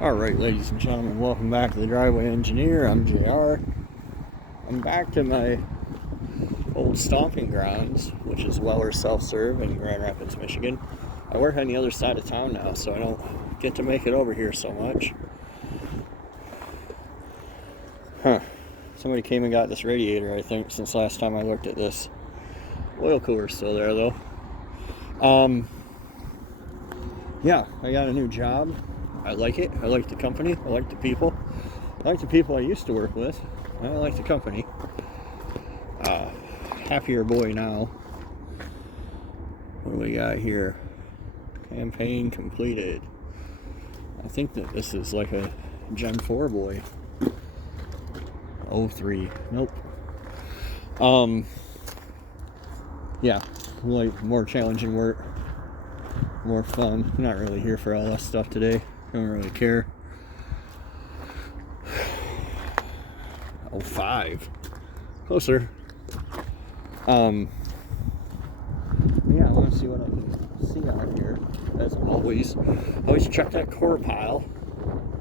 Alright, ladies and gentlemen, welcome back to the Driveway Engineer. I'm JR. I'm back to my old stomping grounds, which is Weller Self-Serve in Grand Rapids, Michigan. I work on the other side of town now, so I don't get to make it over here so much. Somebody came and got this radiator, I think, since last time I looked at this. Oil cooler's still there, though. Yeah, I got a new job. I like it. I like the company. I like the people. I like the people I used to work with. I like the company. Happier boy now. What do we got here? Campaign completed. I think that this is like a Gen 4 boy. 03. Nope. Yeah, like more challenging work. More fun. I'm not really here for all that stuff today. Don't really care. 05. Closer. Yeah, I want to see what I can see out here. As always. Always check that core pile.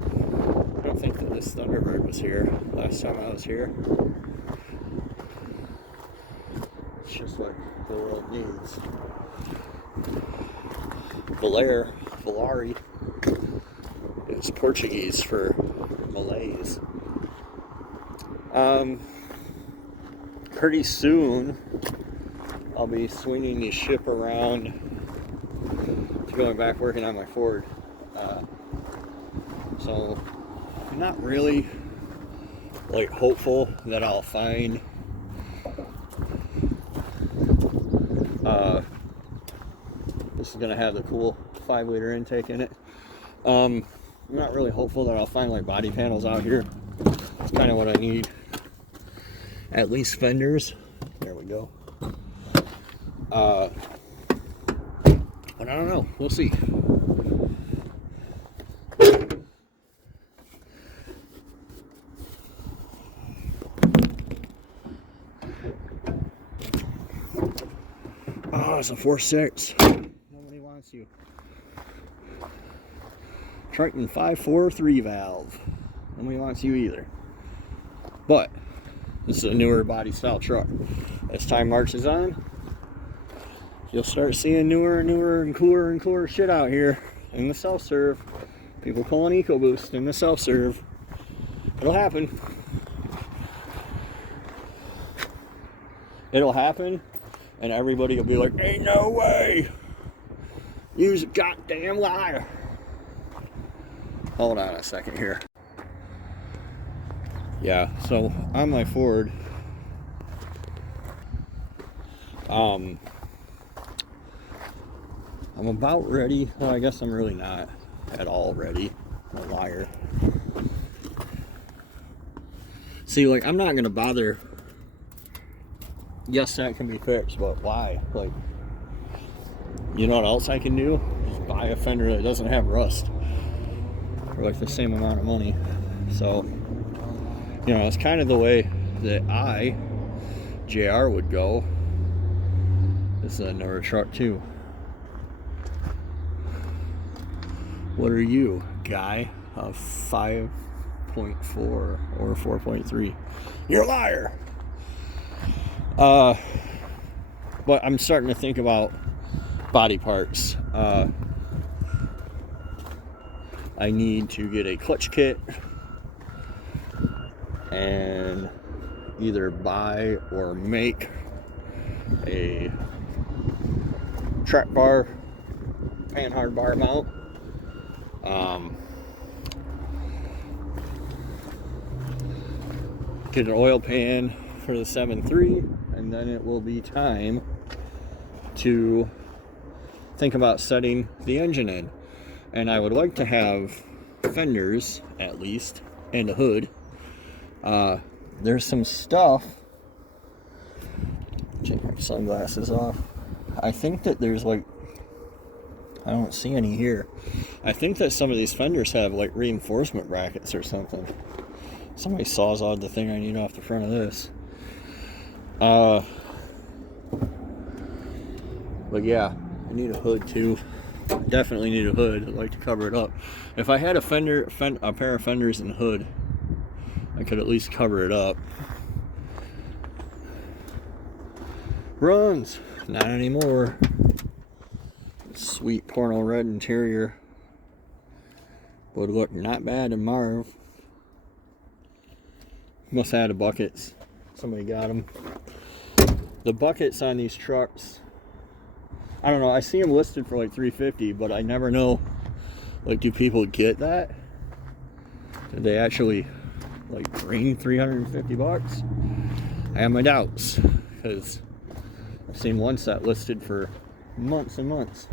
I don't think that this Thunderbird was here last time I was here. It's just what the world needs. Valari. It's Portuguese for Malays. Pretty soon I'll be swinging the ship around to going back working on my Ford. So I'm not really like hopeful that I'll find this is gonna have the cool 5-liter intake in it. I'm not really hopeful that I'll find like body panels out here. It's kind of what I need. At least fenders. There we go. But I don't know. We'll see. Oh, it's a 4.6. Nobody wants you. Triton 5.4 3-valve. Nobody wants you either. But this is a newer body style truck. As time marches on, you'll start seeing newer and cooler shit out here in the self-serve. People pulling EcoBoost in the self-serve. It'll happen. It'll happen, and everybody will be like, ain't no way! You's a goddamn liar. Hold on a second here. Yeah, so on my Ford, I'm about ready. Well, I guess I'm really not at all ready. I'm a liar. See, like, I'm not gonna bother. Yes, that can be fixed, but why? Like, you know what else I can do? Just buy a fender that doesn't have rust for like the same amount of money. So, you know, it's kind of the way that JR would go. This is a newer truck too. What are you, guy? A 5.4 or 4.3? You're a liar. But I'm starting to think about body parts. I need to get a clutch kit and either buy or make a track bar, panhard bar mount. Get an oil pan for the 7.3, and then it will be time to think about setting the engine in. And I would like to have fenders, at least, and a hood. There's some stuff. Take my sunglasses off. I think that there's like, I don't see any here. I think that some of these fenders have like reinforcement brackets or something. Somebody saws out the thing I need off the front of this. But yeah, I need a hood too. Definitely need a hood. I'd like to cover it up. If I had a pair of fenders and hood, I could at least cover it up. Runs, not anymore. Sweet porno red interior would look not bad in Marv. Must have had the buckets. Somebody got them. The buckets on these trucks, I don't know, I see them listed for like $350, but I never know, like, do people get that? Did they actually like bring $350? I have my doubts, because I've seen one set listed for months and months.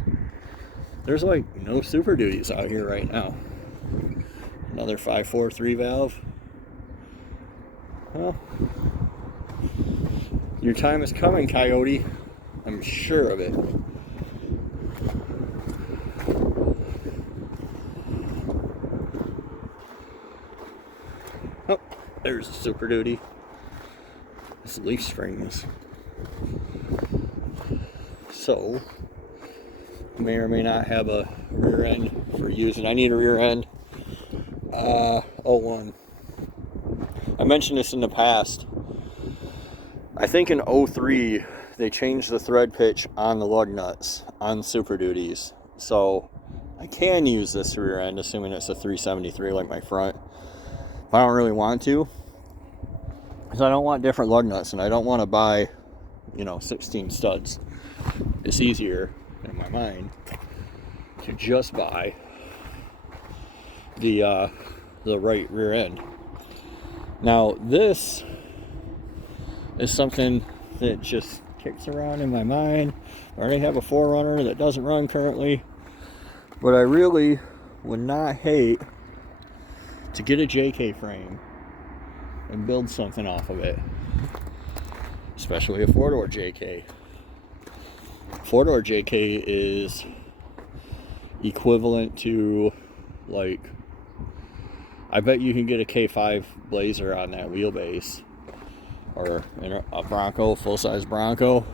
There's like no Super Duties out here right now. Another 5.4 3-valve. Well, your time is coming, Coyote. I'm sure of it. Oh, there's the Super Duty. It's leaf springs. So, may or may not have a rear end for using. I need a rear end. 01. I mentioned this in the past. I think in 03 they changed the thread pitch on the lug nuts on Super Duties. So I can use this rear end, assuming it's a 373 like my front. But I don't really want to, because I don't want different lug nuts, and I don't want to buy, 16 studs. It's easier, in my mind, to just buy the right rear end. Now, this is something that just kicks around in my mind. I already have a 4Runner that doesn't run currently, but I really would not hate to get a JK frame and build something off of it, especially a 4-door JK. 4-door JK is equivalent to, like, I bet you can get a K5 Blazer on that wheelbase, or a Bronco, full-size Bronco.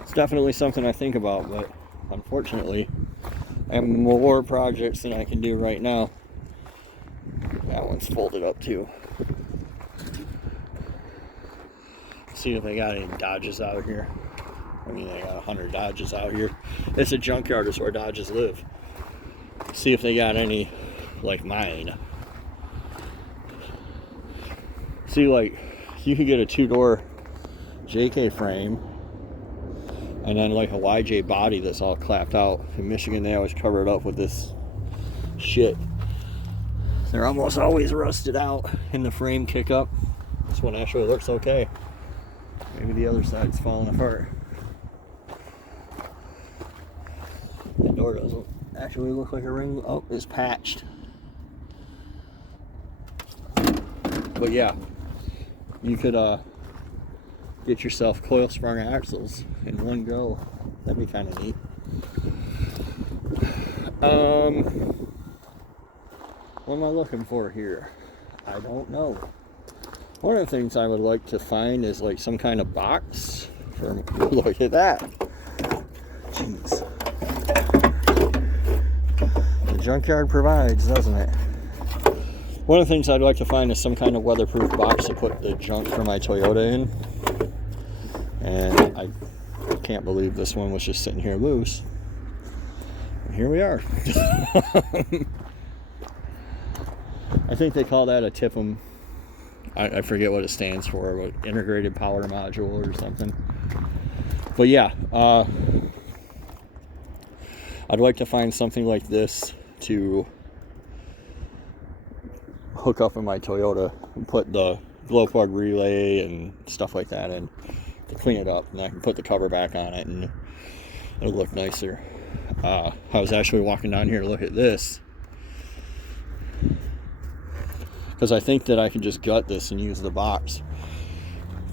It's definitely something I think about, but unfortunately I have more projects than I can do right now. That one's folded up too. See if they got any Dodges out here. I mean, they got 100 Dodges out here. It's a junkyard, is where Dodges live. See if they got any like mine. See, like, you could get a 2-door JK frame and then like a YJ body that's all clapped out. In Michigan, they always cover it up with this shit. They're almost always rusted out in the frame kick up. This one actually looks okay. Maybe the other side's falling apart. The door doesn't actually look like a ring. Oh, it's patched. But yeah, you could get yourself coil sprung axles in one go. That'd be kind of neat. What am I looking for here? I don't know. One of the things I would like to find is like some kind of box for, look at that. Jeez. The junkyard provides, doesn't it? One of the things I'd like to find is some kind of weatherproof box to put the junk for my Toyota in. And I can't believe this one was just sitting here loose. And here we are. I think they call that a TIPM. I forget what it stands for, but integrated power module or something. But yeah, I'd like to find something like this to hook up in my Toyota and put the glow plug relay and stuff like that in to clean it up, and I can put the cover back on it and it'll look nicer. I was actually walking down here to look at this because I think that I can just gut this and use the box.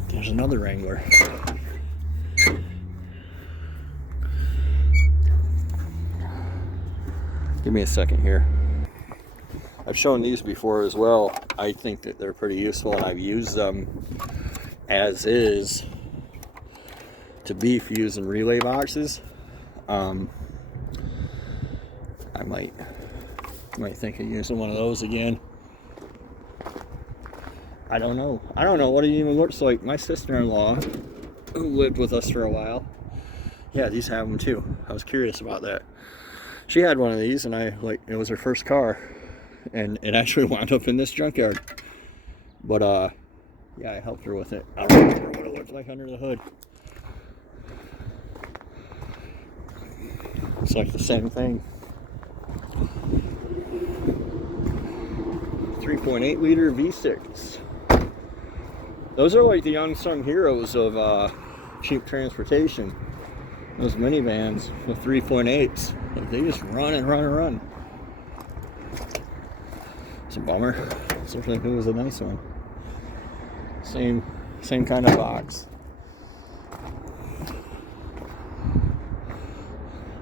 There's another Wrangler. Give me a second here. I've shown these before as well. I think that they're pretty useful, and I've used them as is to beef using relay boxes. I might think of using one of those again. I don't know what it even looks like. My sister-in-law, who lived with us for a while, yeah, these have them too. I was curious about that. She had one of these, and it was her first car, and it actually wound up in this junkyard. But yeah, I helped her with it. I don't remember what it looked like under the hood. It's like the same thing. 3.8 liter V6. Those are like the unsung heroes of cheap transportation. Those minivans with 3.8s. Like, they just run and run and run. It's a bummer. Especially if it was a nice one. Same kind of box.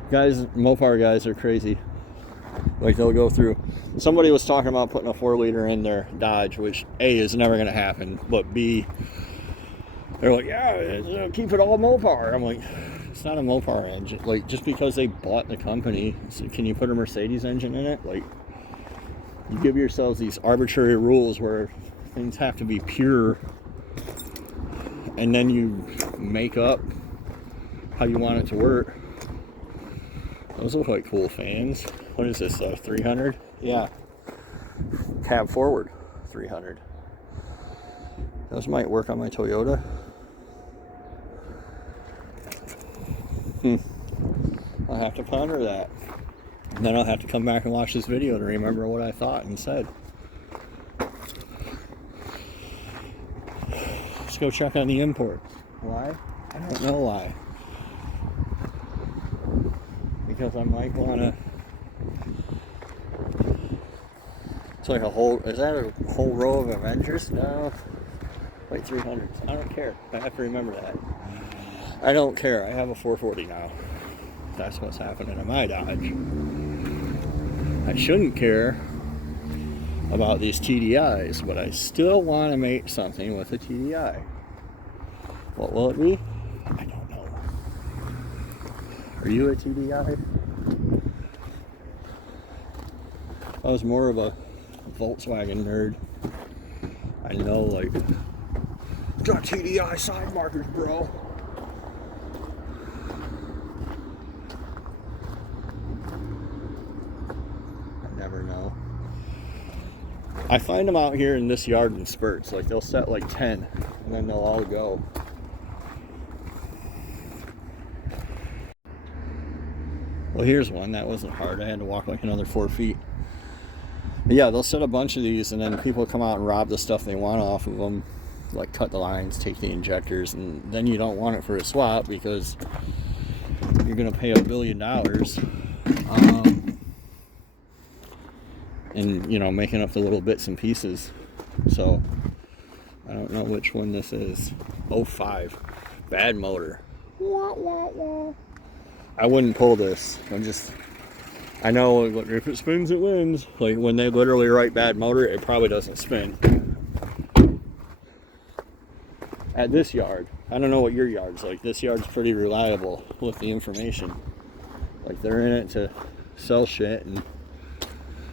Guys, Mopar guys are crazy. Like, they'll go through. Somebody was talking about putting a 4-liter in their Dodge, which A, is never going to happen, but B, they're like, yeah, keep it all Mopar. I'm like, it's not a Mopar engine. Like, just because they bought the company, so can you put a Mercedes engine in it? Like, you give yourselves these arbitrary rules where things have to be pure, and then you make up how you want it to work. Those look like cool fans. What is this, 300? Yeah. Cab forward, 300. Those might work on my Toyota. I'll have to ponder that. And then I'll have to come back and watch this video to remember what I thought and said. Let's go check on the imports. Why? I don't know why. Because I might want to. It's like a whole. Is that a whole row of Avengers? No. Wait, 300s. I don't care. I have to remember that. I don't care. I have a 440 now. That's what's happening in my Dodge. I shouldn't care about these TDIs, but I still want to make something with a TDI. What will it be? I don't know. Are you a TDI? I was more of a Volkswagen nerd. I know, like, got TDI side markers, bro. I never know. I find them out here in this yard in spurts. Like, they'll set like 10 and then they'll all go. Well, here's one. That wasn't hard. I had to walk like another 4 feet. But yeah, they'll set a bunch of these, and then people come out and rob the stuff they want off of them. Like, cut the lines, take the injectors, and then you don't want it for a swap because you're going to pay $1 billion. And, you know, making up the little bits and pieces. So, I don't know which one this is. 05. Bad motor. Wah, wah, wah. I wouldn't pull this. I know if it spins, it wins. Like, when they literally write bad motor, it probably doesn't spin. At this yard, I don't know what your yard's like. This yard's pretty reliable with the information. Like, they're in it to sell shit, and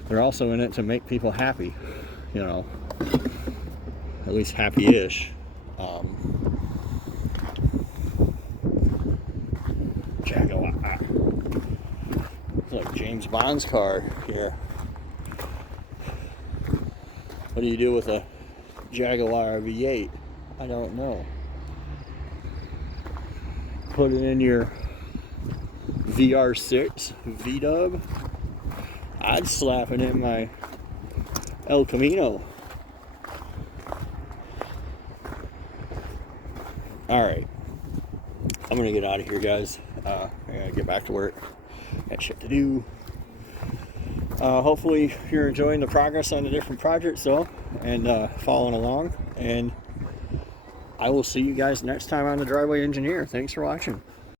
they're also in it to make people happy. You know, at least happy-ish. Jaguar. It's like James Bond's car here. What do you do with a Jaguar V8? I don't know. Put it in your VR6 V-Dub. I'd slap it in my El Camino. Alright. I'm gonna get out of here, guys. I gotta get back to work. Got shit to do. Hopefully you're enjoying the progress on the different projects, though, and following along. And I will see you guys next time on the Driveway Engineer. Thanks for watching.